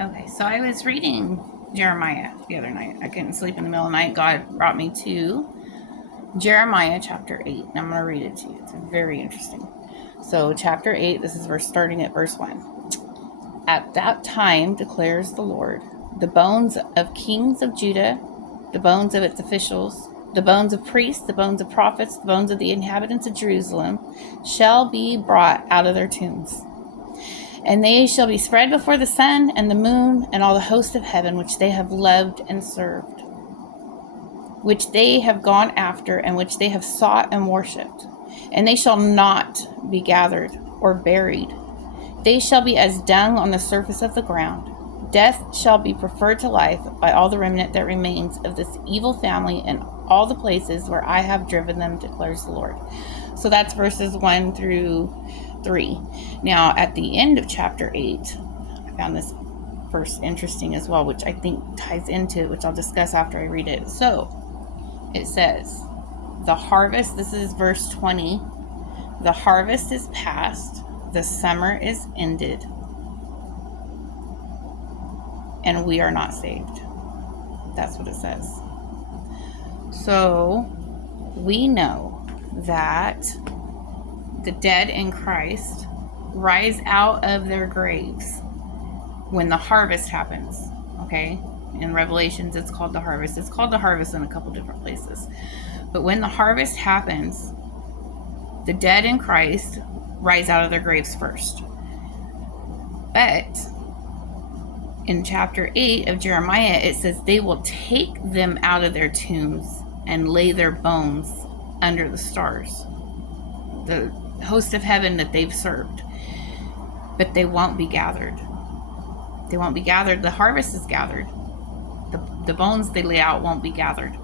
Okay, so I was reading Jeremiah the other night. I couldn't sleep in the middle of the night. God brought me to Jeremiah chapter 8, and I'm going to read it to you. It's very interesting. So chapter 8, this is starting at verse 1. At that time, declares the Lord, the bones of kings of Judah, the bones of its officials, the bones of priests, the bones of prophets, the bones of the inhabitants of Jerusalem, shall be brought out of their tombs. And they shall be spread before the sun and the moon and all the host of heaven, which they have loved and served, which they have gone after, and which they have sought and worshipped. And they shall not be gathered or buried. They shall be as dung on the surface of the ground. Death shall be preferred to life by all the remnant that remains of this evil family in all the places where I have driven them, declares the Lord. So that's verses 1 through 3. Now, at the end of chapter 8, I found this verse interesting as well, which I think ties into it, which I'll discuss after I read it. So, it says, the harvest, this is verse 20, the harvest is past, the summer is ended, and we are not saved. That's what it says. So, we know that the dead in Christ rise out of their graves when the harvest happens, okay? In Revelations, it's called the harvest. It's called the harvest in a couple different places. But when the harvest happens, the dead in Christ rise out of their graves first. But in chapter 8 of Jeremiah, it says they will take them out of their tombs and lay their bones under the stars, the host of heaven that they've served. But they won't be gathered. They won't be gathered. The harvest is gathered. The bones they lay out won't be gathered.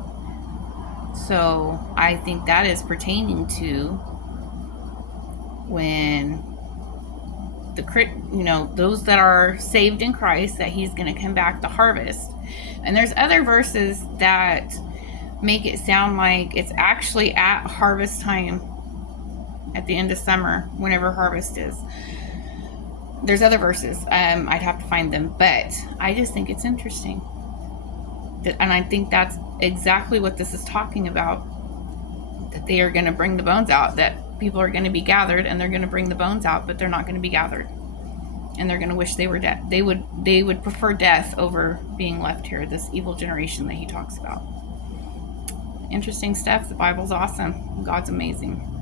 So I think that is pertaining to when those that are saved in Christ, that he's going to come back to harvest. And there's other verses that make it sound like it's actually at harvest time, at the end of summer, whenever harvest is. There's other verses. I'd have to find them, but I just think it's interesting. And I think that's exactly what this is talking about, that they are going to bring the bones out, that people are going to be gathered and they're going to bring the bones out, but they're not going to be gathered. And they're going to wish they were dead. They would prefer death over being left here, this evil generation that he talks about. Interesting stuff. The Bible's awesome. God's amazing.